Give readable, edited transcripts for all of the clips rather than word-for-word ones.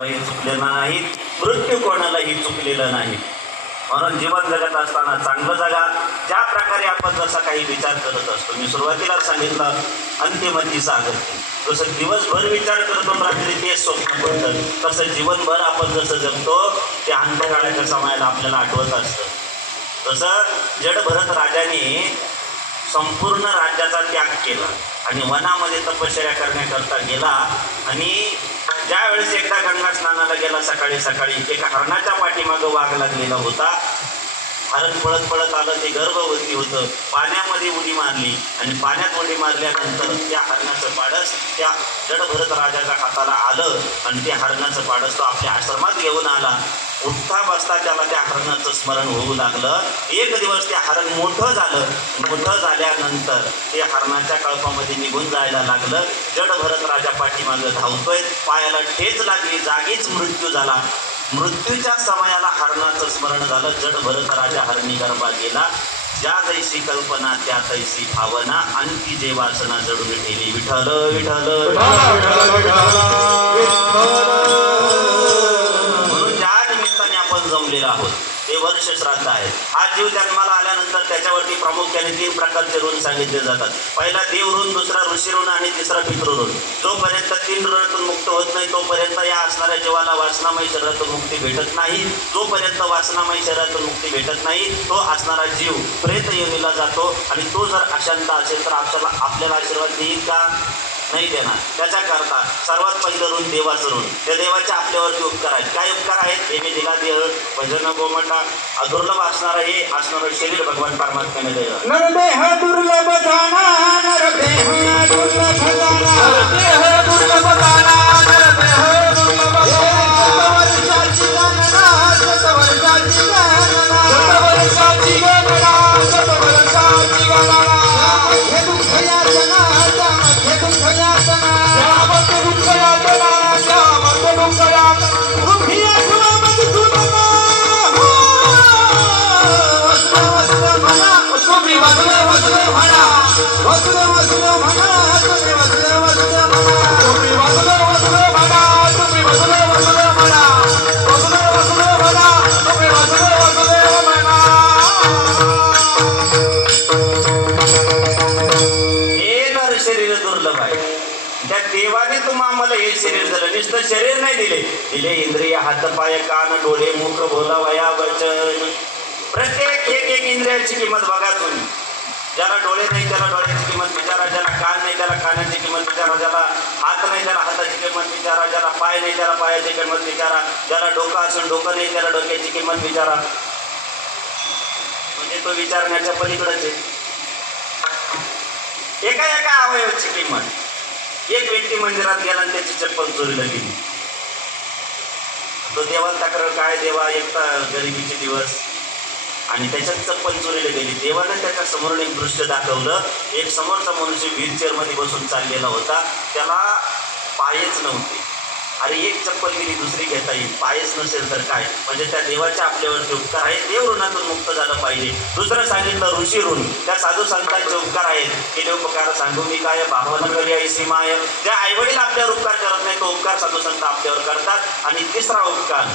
चुकलेला नाही, मृत्यू कोणालाही चुकलेला नाही. म्हणून जीवन जगत असताना चांगलं जगा. ज्या प्रकारे आपण जसा काही विचार करत असतो, मी सुरुवातीला सांगितलं अंतिमती सागरते. जसं दिवसभर विचार करतो रात्री तेच स्वप्न पडतं, तसं जीवनभर आपण जसं जगतो ते अंतकाळाच्या समयाला आपल्याला आठवत असतं. तसं जडभरत राजाने संपूर्ण राज्याचा त्याग केला आणि वनामध्ये तपश्चर्या करण्याकरता गेला. आणि ज्यावेळेस एकदा गंगा स्नानाला गेला सकाळी सकाळी, एका हरणाच्या पाठीमागं वाघ लागलेला होता. हरण पळत पळत आलं, ते गर्भवती होतं. पाण्यामध्ये उडी मारली आणि पाण्यात उडी मारल्यानंतर त्या हरणाचं पाडस त्या जडभरत राजाच्या हाताला आलं आणि त्या हरणाचं पाडस तो आपल्या आश्रमात घेऊन आला. उठता बसता त्याला त्या हरणाचं स्मरण होऊ लागलं. एक दिवस ते हरण मोठं झालं. मोठं झाल्यानंतर ते हरणाच्या कळपामध्ये निघून जायला लागलं. जडभरत राजा पाठीमागं धावतोय, पायाला ठेच लागली, जागीच मृत्यू झाला. मृत्यूच्या समयाला हरणाचं स्मरण झालं. जडभरत राजा हरणी गर्भात गेला. ज्या तैसी कल्पना त्या तैसी भावना, अंती जे वासना जडून ठेली. विठ्ठल विठ्ठल म्हणून ज्या निमित्ताने आपण जमलेलो आहोत ते वर्ष श्राद्ध आहे. हा जीव जन्माला आल्यानंतर त्याच्यावरती प्रामुख्याने 3 प्रकारचे ऋण सांगितले जातात. पहिला देव ऋण, दुसरा ऋषी ऋण आणि तिसरा पितृ ऋण. जोपर्यंत 3 ऋणातून मुक्त होत नाही तोपर्यंत या असणाऱ्या जीवाला वासनामय शरीरातून मुक्ती भेटत नाही. जोपर्यंत वासनामय शरीरातून मुक्ती भेटत नाही तो असणारा जीव प्रेत योनीला जातो. आणि तो जर अशांत असेल तर आपल्याला आशीर्वाद देईल का? नाही देणार. त्याच्याकरता सर्वात पहिलं ऋण देवाचं ऋण. त्या देवाचे आपल्यावरती उपकार आहेत. काय उपकार आहेत? हे मी दिला देह भजन गोमटा अदुर्लभ असणारं हे असणारं शरीर भगवान परमात्म्याने दिलं. नरदेह दुर्लभ जाना, नरदेह दुर्लभ जाना, नरदेह दुर्लभ जाना, नरदेह दुर्लभ जाना. वर्षाची गणना, शतवर्षाची गणना, शतवर्षाची गणना, शतवर्षाची गणना. हे दुःख यातना, हे दुःख यातना, यामध्ये दुःख यातना, यामध्ये दुःख यातना. दुःखी यातना मध्ये सुना तुम्ही वाजले वाजले म्हणा, वाजले वाजले म्हणा, तुम्ही वाजले वाजले म्हणा, तुम्ही वाजले वाजले म्हणा, तुम्ही वाजले वाजले म्हणा, वाजले वाजले म्हणा, तुम्ही वाजले वाजले म्हणा. हे नर शरीर दुर्लभ आहे. त्या देवाने आम्हाला हे शरीर दिलं. नुसतं शरीर नाही दिले इंद्रिय, हात पाय कान डोळे मुख बोला वया वचन. प्रत्येक एक इंद्रियाची किंमत बघा तुम्ही. ज्याला डोळे नाही त्याला डोळ्याची किंमत विचारा, ज्याला कान नाही त्याला कानाची किंमत विचारा, ज्याला हात नाही त्याला हाताची किंमत विचारा, ज्याला पाय नाही त्याला पायाची किंमत विचारा, ज्याला डोकं असून डोकं नाही त्याला डोक्याची किंमत विचारा. म्हणजे तो विचारण्याच्या पलीकडेच आहे. एका एका अवयवाची किंमत. एक व्यक्ती मंदिरात गेला आणि त्याची चप्पल चोरीला गेली. तो देवाला तक्रार, काय देवा एक गरिबीचे दिवस आणि त्याच्यात चप्पल चोरीला गेली. देवानं त्याच्या समोरून एक दृश्य दाखवलं. एक समोरचा मनुष्य व्हीलचेअरमध्ये बसून चाललेला होता, त्याला पायच नव्हते. अरे एक चप्पल गेली दुसरी घेता येईल, पायच नसेल तर काय? म्हणजे त्या देवाचे आपल्यावरती उपकार आहेत. देव ऋणातून मुक्त झालं पाहिजे. दुसरं सांगितलं ऋषी ऋण. त्या साधू संतांचे उपकार आहेत. केले उपकार सांगू मी काय, भावना करी ऐसी माय. ज्या आईवडील आपल्यावर उपकार करत नाही तो उपकार साधू संत आपल्यावर करतात. आणि तिसरा उपकार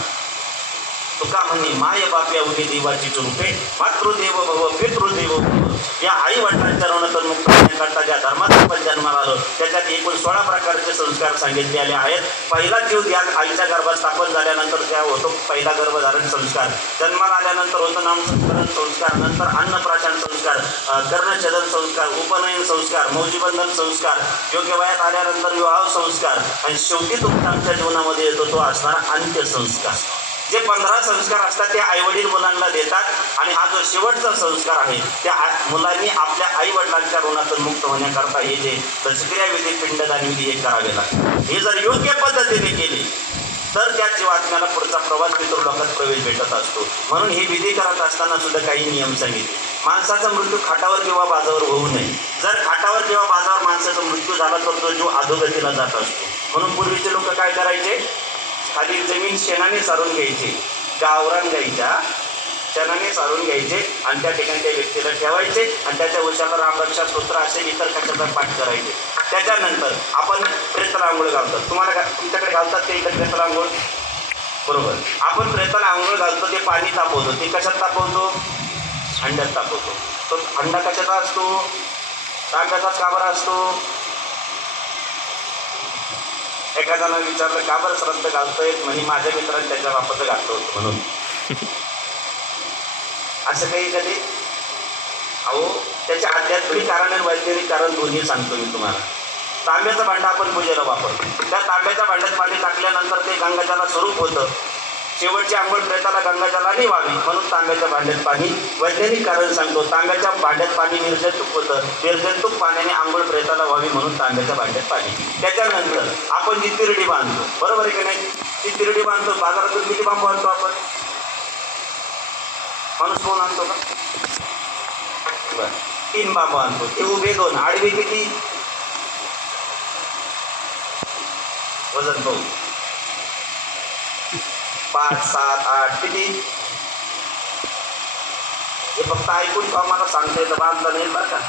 तुका म्हणे माय बाप या उभी देवाची रूपे, मातृदेव भव पितृदेव भव. या आई वडिलांच्या ऋणातून मुक्त होण्याकरता ज्या धर्मात आपण जन्माला आलो त्याच्यात एकूण 16 प्रकारचे संस्कार सांगितलेले आहेत. पहिला जीव त्या आईच्या गर्भात स्थापन झाल्यानंतर त्या होतो पहिला गर्भधारण संस्कार. जन्माला आल्यानंतर होतो नामस्मरण संस्कार, नंतर अन्नप्राशन संस्कार, कर्णछेदन संस्कार, उपनयन संस्कार, मौजीबंधन संस्कार, योग्य वयात आल्यानंतर विवाह संस्कार आणि शेवटी तुमच्या आमच्या जीवनामध्ये येतो तो असणारा अंत्यसंस्कार. जे 15 संस्कार असतात ते आईवडील मुलांना देतात. आणि हा जो शेवटचा संस्कार आहे त्या मुलांनी आपल्या आई वडिलांच्या ऋणातून मुक्त होण्याकरता हे जे दशक्रिया विधी पिंडदान विधी हे करावे लागतात. हे जर योग्य पद्धतीने केले तर त्या जीवात्म्याला पुढचा प्रवास पितृलोकात प्रवेश भेटत असतो. म्हणून हे विधी करत असताना सुद्धा काही नियम सांगितले. माणसाचा मृत्यू खाटावर किंवा बाजावर होऊ नये. जर खाटावर किंवा बाजावर माणसाचा मृत्यू झाला तर तो जीव अधोगतीला जात असतो. म्हणून पूर्वीचे लोक काय करायचे, खाली जमीन शेणाने सारून घ्यायची, गावरान गाईच्या क्षणाने सारून घ्यायचे आणि त्या ठिकाणी त्या व्यक्तीला ठेवायचे आणि त्याच्या उशाला रामरक्षा स्तोत्र असेल इतर कशाचा पाठ करायचे. त्याच्यानंतर आपण प्रेताला आंघोळ घालतो. तुम्हाला तुमच्याकडे घालतात ते इकडे प्रेताला आंघोळ? बरोबर. आपण प्रेताला आंघोळ घालतो, ते पाणी तापवतो. ते कशात तापवतो? अंड्यात तापवतो. तो अंडा कशाचा असतो? तांब्याचाच का बरा असतो? एका जणांना विचारलं का बरं श्रद्ध घालतोय? म्हणजे माझ्या मित्राने त्याच्या बापाचं घातलं होतं म्हणून. असं काही कधी? अहो, त्याचे आध्यात्मिक कारण आणि वैज्ञानिक कारण दोन्ही सांगतो मी तुम्हाला. तांब्याचं भांडं आपण पूजेला वापरतो. त्या तांब्याच्या भांड्यात पाणी टाकल्यानंतर ते गंगाजला स्वरूप होतं. शेवटची आंघोळ प्रेताला गंगाजलाने व्हावी म्हणून तांब्याच्या भांड्यात पाणी. वैज्ञानिक कारण सांगतो, तांब्याच्या भांड्यात पाणी निर्जंतुक होतं. निर्जंतुक पाण्याने आंघोळ प्रेताला व्हावी म्हणून तांब्याच्या भांड्यात पाणी. त्याच्यानंतर आपण जी तिरडी बांधतो, बरोबर आहे की नाही? ती तिरडी बांधतो. बाजारातून किती बांबू आणतो आपण? माणूस कोण आणतो का? बरं, 3 बांबू आणतो. ते उभे 2, आडवे किती? वजन पाहू. 5, 7, 8 किती? हे फक्त ऐकून का मला सांगता येतं, बांधता नाही बरं का?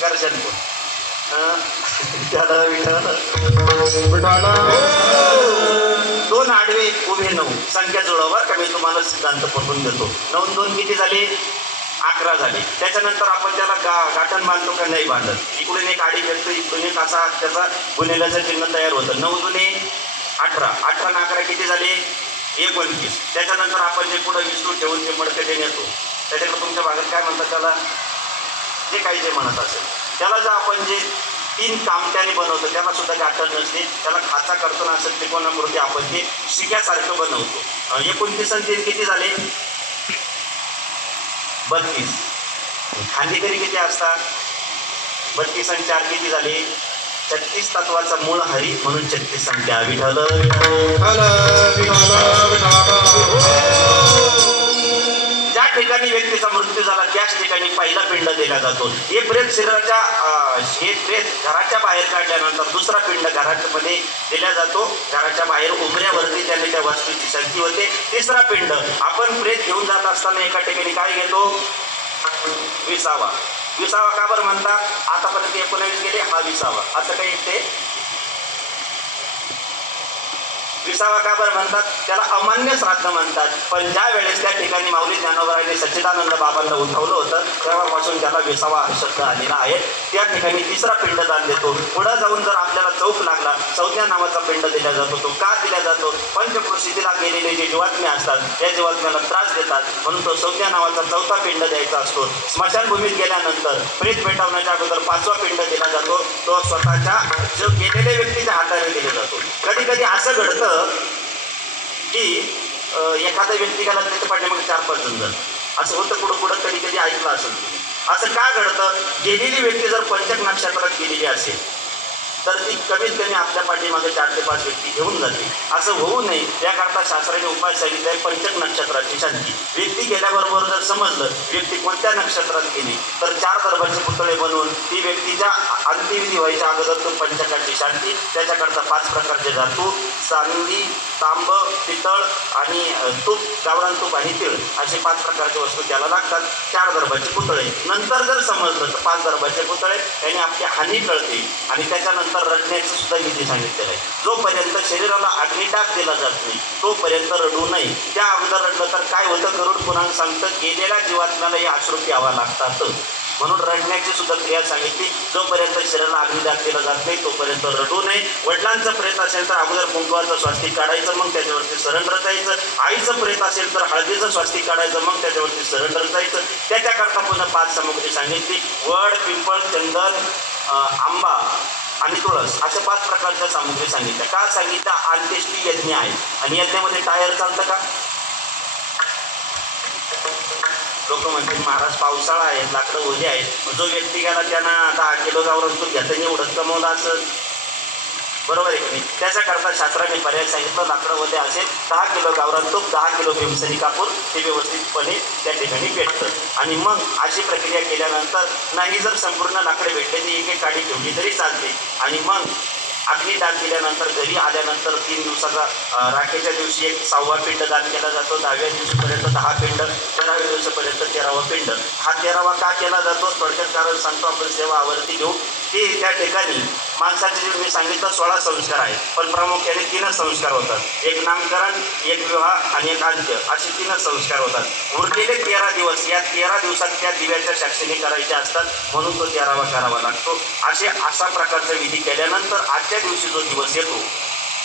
करशाल कोण? त्याला विठाला 2 आडवे उभे 9 संख्या जुळवा का मी तुम्हाला सिद्धांत पटवून देतो. 9 2 किती झाले? 11 झाले. त्याच्यानंतर आपण त्याला गाठण बांधतो का नाही बांधत? इकडून एक आडी फेकतो, इकडून एक असा त्याचा गुन्हेगाचं चिन्ह तयार होतं. 9 दुने 18, 18 आणि 11 किती झाले? 29. त्याच्यानंतर आपण जे पुढं विष्णू ठेवून ते मडके देण्यात येतो. त्याच्याकडे तुमच्या भागात काय म्हणतात त्याला? जे काही जे म्हणत असेल त्याला जर आपण जे 3 कामट्याने बनवतो त्याला सुद्धा गाठण नसते. त्याला खाचा करतो ना असं त्रिकोणाकृती आपण ते शिक्यासारखं बनवतो. 29 आणि 3 किती झाले? 32. खांदी तरी किती असतात? 32 आणि 4 किती झाले? 36 तत्वाचा मूळ हरी म्हणून 36 संख्या. विठ्ठल ज्या ठिकाणी व्यक्तीचा मृत्यू झाला त्याच ठिकाणी पहिला पिंड दिला जातो. हे प्रेत शरीराच्या हे प्रेत घराच्या बाहेर काढल्यानंतर दुसरा पिंड घरामध्ये दिला जातो. घराच्या बाहेर उमऱ्यावरती त्याने त्या वस्तूची शांती होते. तिसरा पिंड आपण प्रेत घेऊन जात असताना एका ठिकाणी काय घेतो? विसावा. विसावा का बरं म्हणतात? आतापर्यंत 19 गेले, हा विसावा. असं काही ते विसावा का बरं म्हणतात? त्याला अमान्य श्राद्ध म्हणतात. पण ज्या वेळेस त्या ठिकाणी माऊली ज्ञानोबारायांनी सच्चिदानंद बाबांना उठवलं होतं तेव्हापासून त्याला विसावा हा शब्द आलेला आहे. त्या ठिकाणी तिसरा पिंडदान देतो. पुढे जाऊन जर आपल्याला चौक लागला, संज्ञा नावाचा पिंड दिला जातो. तो का दिला जातो? पंचप्रसिद्धीला गेलेले जे जीवात्मे असतात त्या जीवात्म्याला त्रास देतात म्हणून तो संज्ञा नावाचा 4था पिंड द्यायचा असतो. स्मशानभूमीत गेल्यानंतर प्रेत पेटवण्याच्या अगोदर 5वा पिंड दिला जातो. तो स्वतःच्या जो गेलेल्या व्यक्तीच्या हाताने दिला जातो. कधी कधी असं घडतं की एखादा व्यक्ती गेला त्याच्या पाठीमागे 4-5 जण जातात. असं होतं पुढं पुढं कधी कधी ऐकलं असेल तुम्ही. असं का घडतं? गेलेली व्यक्ती जर पंचक नक्षत्रात गेलेली असेल तर ती कमीत कमी आपल्या पाठीमागे 4 ते 5 व्यक्ती घेऊन जाते. असं होऊ नये त्याकरता शास्त्राने उपाय सांगितले आहे पंचक नक्षत्राची शांती. व्यक्ती गेल्याबरोबर जर समजलं व्यक्ती कोणत्या नक्षत्रात गेली तर 4 दरबारचे पुतळे बनवून ती व्यक्तीच्या अंत्यविधी व्हायच्या अगोदर तो पंचकाची शांती. त्याच्याकरता 5 प्रकारचे धातू चांदी, तांब, पितळ आणि तूप, गावरान तूप आणि तीळ असे 5 प्रकारचे वस्तू त्याला लागतात. 4 दरबारचे पुतळे. नंतर जर समजलं तर 5 दरबारचे पुतळे त्यांनी आपली हानी टळते. आणि त्याच्यानंतर रडण्याचं सुद्धा विधी सांगितलेलं आहे. जोपर्यंत शरीराला अग्निटाक दिला जात नाही तोपर्यंत रडू नये. त्या अगोदर रडलं तर काय होतं? गरुड पुराण सांगतं गेलेल्या जीवात्म्याला हे अश्रू प्यावा लागतात. म्हणून रडण्याची सुद्धा क्रिया सांगितली. जोपर्यंत शरीराला अग्निदान केला जात नाही तोपर्यंत रडू नये. वडिलांचं प्रेत असेल तर अगोदर कुंकवाचं स्वास्तिक काढायचं, मग त्याच्यावरती सरण रचायचं. आईचं प्रेत असेल तर हळदीचं स्वास्तिक काढायचं, मग त्याच्यावरती सरण रचायचं. त्याच्याकरता पुन्हा 5 सामग्री सांगितली. वड, पिंपळ, चंदन, आंबा आणि तुळस अशा 5 प्रकारच्या सामग्री सांगितल्या. का सांगितलं? अंत्येष्टी यज्ञ आहे आणि यज्ञामध्ये टायर चालतं का? लोक म्हणतील महाराज पावसाळा आहे, लाकडं ओली आहेत. जो व्यक्ती गेला त्यांना 10 किलो गावरान तूप घेता एवढंच कमवलं असं, बरोबर आहे की नाही? त्याच्याकरता शास्त्राने पर्याय सांगितलं. लाकडं ओले असेल 10 किलो गावरान तूप, 10 किलो भीमसनी कापूर हे व्यवस्थितपणे त्या ठिकाणी भेटतं. आणि मग अशी प्रक्रिया केल्यानंतर नाही जर संपूर्ण लाकडे भेटले ती एक काडी ठेवली तरी चालते. आणि मग अग्नी दान केल्यानंतर घरी आल्यानंतर 3 दिवसाचा राखेच्या दिवशी एक 6वा पिंड दान केला जातो, 10व्या दिवशीपर्यंत 10 पिंड, 13व्या दिवसापर्यंत 13वा पिंड. हा 13वा का केला जातो थोडक्यात कारण सांगतो, आपण सेवा आवर्ती घेऊ. ते त्या ठिकाणी माणसाचे जे मी सांगितलं 16 संस्कार आहेत, पण प्रामुख्याने 3 संस्कार होतात. एक नामकरण, एक विवाह आणि एक अंत्य, असे 3 संस्कार होतात. उरलेले 13 दिवस, या 13 दिवसात त्या दिव्याच्या साक्षीने करायचे असतात, म्हणून तो 13वा करावा लागतो. अशा प्रकारचा विधी केल्यानंतर आजच्या दिवशी जो दिवस येतो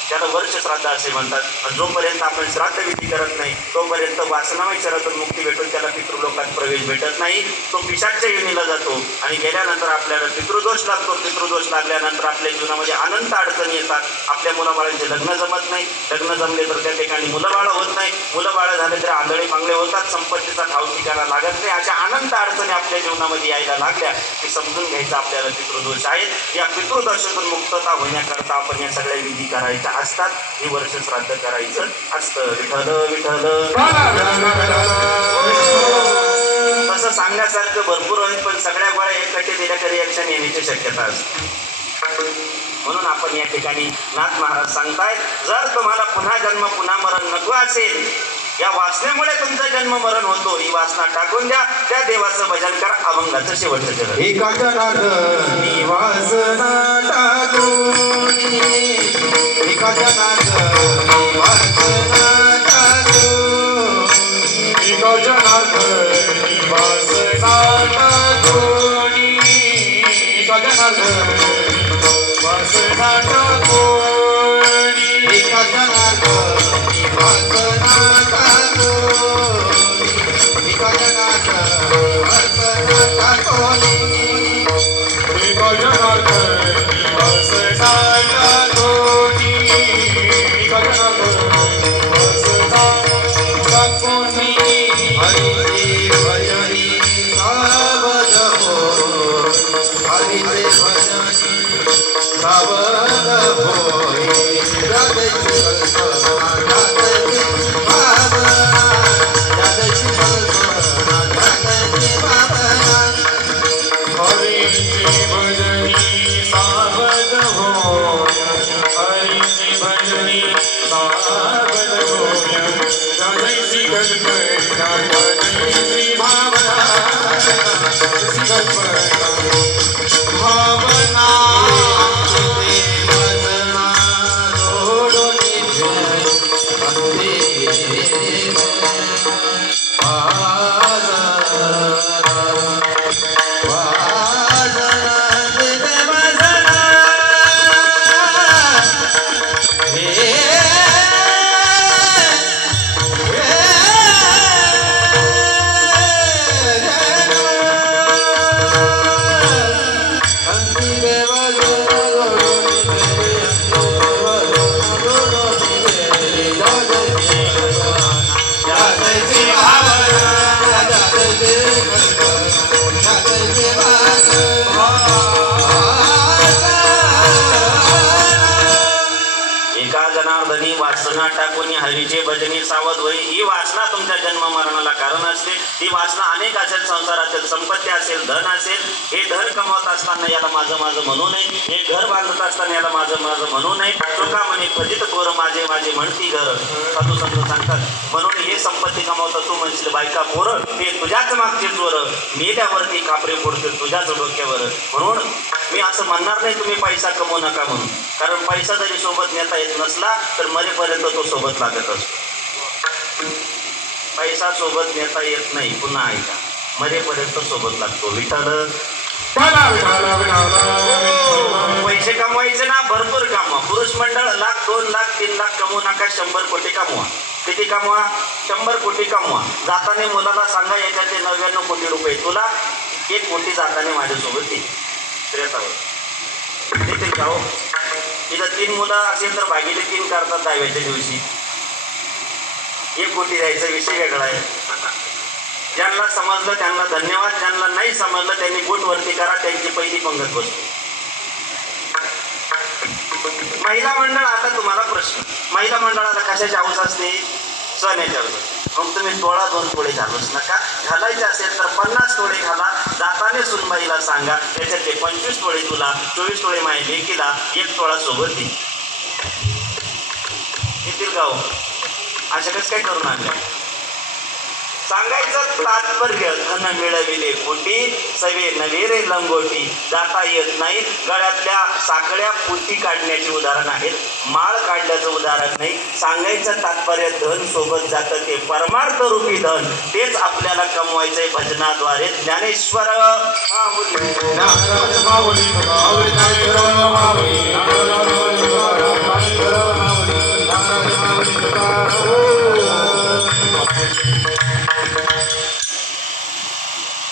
त्याला वर्ष श्राद्ध असे म्हणतात. आणि जोपर्यंत आपण श्राद्ध विधी करत नाही तोपर्यंत वासनामय शरीरातून मुक्ती भेटून त्याला पितृलोकात प्रवेश भेटत नाही. तो पिशाच्या योनीला जातो आणि गेल्यानंतर आपल्याला पितृदोष लागतो. पितृदोष लागल्यानंतर आपल्या जीवनामध्ये अनंत अडचणी येतात. आपल्या मुलाबाळांचे लग्न जमत नाही, लग्न जमले तर त्या ठिकाणी मुलंबाळं होत नाही, मुलंबाळं झाले तर आंधळे पांगळे होतात, संपत्तीचा ठाव ठिकाणा लागत नाही. अशा अनंत अडचणी आपल्या जीवनामध्ये यायला लागल्या की समजून घ्यायचं आपल्याला पितृदोष आहेत. या पितृदोषातून मुक्तता होण्याकरता आपण या सगळ्या विधी करायच्या असतात. हे वर्ष श्राद्ध करायचं असतं. विठ्ठल विठ्ठल. तसं सांगण्यासारखं भरपूर आहे, पण सगळ्या गोळ्या एकट्ठे दिल्या तरी रिॲक्शन येण्याची शक्यता असते. म्हणून आपण या ठिकाणी नाथ महाराज सांगतायत, जर तुम्हाला पुन्हा जन्म पुन्हा मरण नको असेल, या वासनेमुळे तुमचं जन्म मरण होतो, ही वासना टाकून द्या, त्या देवाचं भजन करा. अभंगाचं शेवटचं चरण. एका जनार्दनी वासना टाकून, एका जनार्दनी वासना टाकून, एका जनार्दनी वासना टाकून, एका जनार्दनी वासना टाकून, एका जनार्दनी वासना टाकून हरीचे भजनी सावध होई. ही वासना तुमच्या जन्म मरणाला कारण असते. ही वासना अनेक असेल, संसार असेल, संपत्ती असेल, धन असेल. हे धन कमवत असताना याला माझं माझं म्हणू नये, हे घर बांधत असताना याला माझं माझं म्हणू नये. तुका म्हणे फजित कोर माझे माझे म्हणती घर, साधू संत सांगतात. म्हणून हे संपत्ती कमावता तू म्हणशील बायका पोर, हे तुझ्याच मागचे चोर, मेल्यावरती कापरे फोडते तुझ्याच डोक्यावर. म्हणून मी असं म्हणणार नाही तुम्ही पैसा कमवू नका म्हणून, कारण पैसा जरी सोबत नेता येत नसला तर मरेपर्यंत तो सोबत लागत असतो. पैसा सोबत नेता येत नाही, पुन्हा ऐका, मरेपर्यंत सोबत लागतो. विठ्ठल पैसे कमवायचे ना, भरपूर कमवा. पुरुष मंडळ 1,00,000, 2,00,000, 3,00,000 कमवू नका, 100 कोटी कमवा. किती कमवा? 100 कोटी कमवा. जाताने मुलाला सांगा याच्यात 99 कोटी रुपये तुला, 1 कोटी जाताने माझ्यासोबत ये. तिथे जाओ. तिथं 3 मुलं असेल तर भागीले 3 करतात दहाव्याच्या दिवशी. 1 कोटी द्यायचा विषय वेगळा आहे. ज्यांना समजलं त्यांना धन्यवाद, ज्यांना नाही समजलं त्यांनी बोट वरती करा, त्यांची पहिली पंगत बसतो. महिला मंडळ, आता तुम्हाला प्रश्न, महिला मंडळाला कशाची हौस असते? सोन्याच्या हौस. मग तुम्ही तोळा 2 तोळे घालूच नका. घालायचे असेल तर 50 तोळे घाला. जाताने सुनबाईला सांगा त्याच्यातले 25 तोळे तुला, 24 तोळे माझ्या लेकीला, 1 तोळा सोबत दे. येतील गाव अशा कसं काय करून आणल्या. सांगायचं तात्पर्य धन मिळविले कोटी, सवे नवे रे लंगोटी. जाता येत नाही. गळ्यातल्या साखळ्या पोटी काढण्याची उदाहरण आहेत, माळ काढल्याचं उदाहरण नाही. सांगायचं तात्पर्य धन सोबत जातं ते परमार्थ रूपी धन, तेच आपल्याला कमवायचंय भजनाद्वारे. ज्ञानेश्वर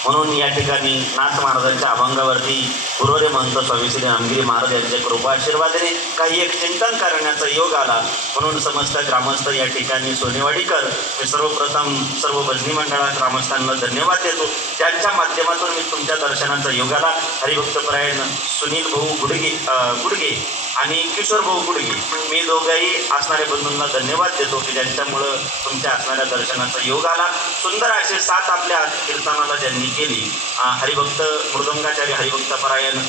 म्हणून या ठिकाणी नाथ महाराजांच्या अभंगावरती गुरुवारी महंत स्वामी श्री रामगिरी महाराज यांच्या कृपा आशीर्वादाने काही एक चिंतन करण्याचा योग आला. म्हणून समस्त ग्रामस्थ या ठिकाणी सोनेवाडीकर मी सर्वप्रथम सर्व भजनी मंडळा ग्रामस्थांना धन्यवाद देतो. त्यांच्या माध्यमातून मी तुमच्या दर्शनाचा योग आला. हरिभक्तपरायण सुनील भाऊ गुडगे आणि किशोर भाऊ गुडगे मी दोघंही असणाऱ्या बंधूंना धन्यवाद देतो की ज्यांच्यामुळं तुमच्या असणाऱ्या दर्शनाचा योग आला. सुंदर असे 7 आपल्या कीर्तनाला ज्यांनी केली. हरिभक्त मृदंगाचार्य हरिभक्तपरायण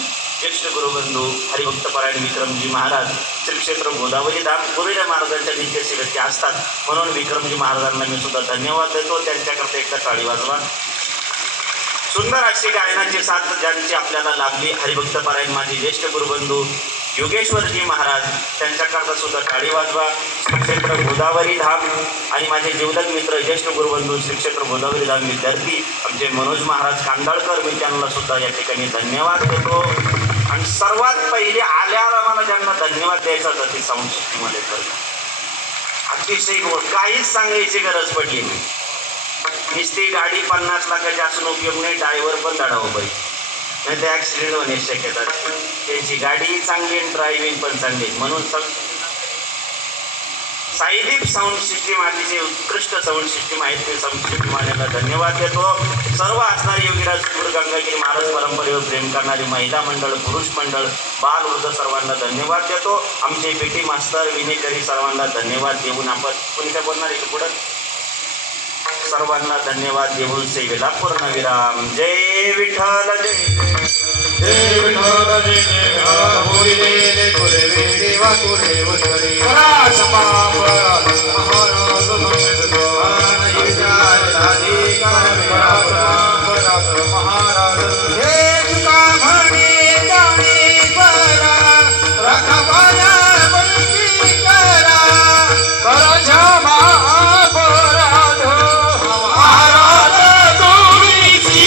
ज्येष्ठ गुरुबंधू हरिभक्तपरायण विक्रमजी महाराज श्री क्षेत्र गोदावरी धाम गुरुच्या महाराजांच्या नित्याचे व्यक्ती असतात. म्हणून विक्रमजी महाराजांना मी सुद्धा धन्यवाद देतो. त्यांच्याकरता एकदा टाळी वाजवा. सुंदर अशी गायनाची साथ ज्यांची आपल्याला लाभली. हरिभक्तपरायण माझे ज्येष्ठ गुरुबंधू योगेश्वरजी महाराज त्यांच्याकरता सुद्धा टाळी वाजवा. श्री क्षेत्र गोदावरी धाम आणि माझे जीवलग मित्र ज्येष्ठ गुरुबंधू श्री क्षेत्र गोदावरी धाम विद्यार्थी आमचे मनोज महाराज कांदाळकर मी त्यांना सुद्धा या ठिकाणी धन्यवाद देतो. आणि सर्वात पहिले आल्याला मला ज्यांना धन्यवाद द्यायचा होता ते साऊंड सिस्टीममध्ये करतात. अतिशय काहीच सांगायची गरज पडली नाही. नुसती गाडी 50 लाखाची असून उपयोग नाही, ड्रायव्हर पण धडावं पाहिजे नाही तर ॲक्सिडेंट होण्याची शक्यता. त्यांची गाडी चांगली आणि ड्रायव्हिंग पण चांगली. म्हणून साईदीप साऊंड सिस्टीम अतिशय उत्कृष्ट साऊंड सिस्टीम आहे. ते साऊंड सिस्टीम वाल्यांना धन्यवाद देतो. सर्व असणारे योगीराज गुरु गंगागिरी महाराज परंपरेवर प्रेम करणारी महिला मंडळ, पुरुष मंडळ, बाल वृद्ध सर्वांना धन्यवाद देतो. आमचे पेटी मास्तर विनेकरी सर्वांना धन्यवाद देऊन आपण कोणी काय बोलणार आहे पुढं सर्वांना धन्यवाद देऊन सेवेला पूर्णविराम. जय विठ्ठल जय विठ्ठल जय जय होरी दे कुरे देवा कुरे वसरी राज महाराज महाराज हे तुका म्हणे जाणे बरा रखवाला बंदी करा करजा महापराध महाराज तुरीची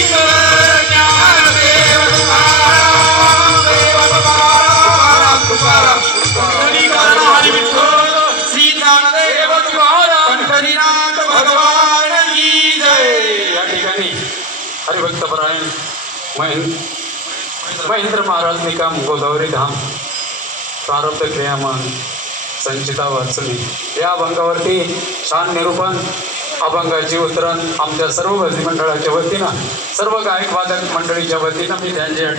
हरिभक्तपरायण महेंद्र महाराज निकाम गोदावरी धाम प्रारब्ध क्रियामान संचिता वाचली या अभंगावरती छान निरूपण अभंगाची उतरण आमच्या सर्व भजनी मंडळाच्या वतीनं सर्व गायक वादक मंडळीच्या वतीनं मी त्यांच्या